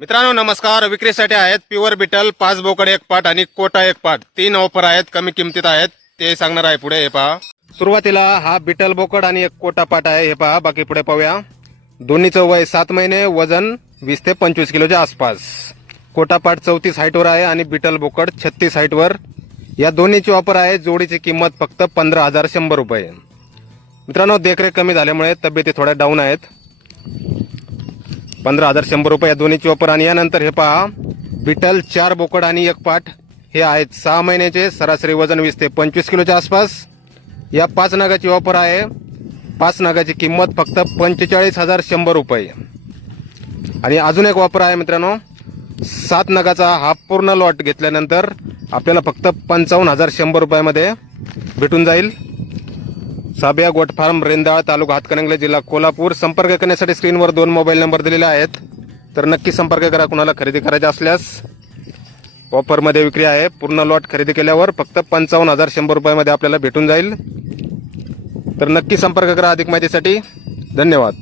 मित्रांनो नमस्कार. विक्रीसाठी आहेत प्युअर बिटल पाच बोकड एक पाट आणि कोटा एक पाट. तीन ऑफर आहेत कमी किमतीत आहेत. ते सांगणार आहे पुढे हे पहा. सुरुवातीला हा बिटल बोकड आणि एक कोटा पाट आहे हे पहा. बाकी पुढे पाहूया. दोन्हीचं वय सात महिने वजन वीस ते पंचवीस किलोच्या आसपास. कोटा पाट चौतीस हाईटवर आहे आणि बिटल बोकड छत्तीस हाईटवर. या दोन्हीची ऑफर आहे जोडीची किंमत फक्त पंधरा हजार शंभर रुपये. मित्रांनो देखरेख कमी झाल्यामुळे तब्येती थोड्या डाऊन आहेत. पंधरा हजार शंभर रुपये या दोन्हीची ऑफर आणि यानंतर हे पहा बिटल चार बोकड आणि एक पाठ हे आहेत सहा महिन्याचे सरासरी वजन वीस ते पंचवीस किलोच्या आसपास. या पाच नागाची ऑफर आहे. पाच नागाची किंमत फक्त पंचेचाळीस हजार शंभर रुपये. आणि अजून एक ऑफर आहे मित्रांनो सात नगाचा हा पूर्ण लॉट घेतल्यानंतर आपल्याला फक्त पंचावन्न हजार शंभर रुपयामध्ये भेटून जाईल. साबिया गोट फार्म रेंदाळ तालुका हातकणंगले जिल्हा कोल्हापूर. संपर्क करण्यासाठी स्क्रीनवर दोन मोबाईल नंबर दिलेले आहेत. तर नक्की संपर्क करा कुणाला खरेदी करायचे असल्यास. ऑफरमध्ये विक्री आहे. पूर्ण लॉट खरेदी केल्यावर फक्त पंचावन्न हजार शंभर रुपयामध्ये आपल्याला भेटून जाईल. तर नक्की संपर्क करा अधिक माहितीसाठी. धन्यवाद.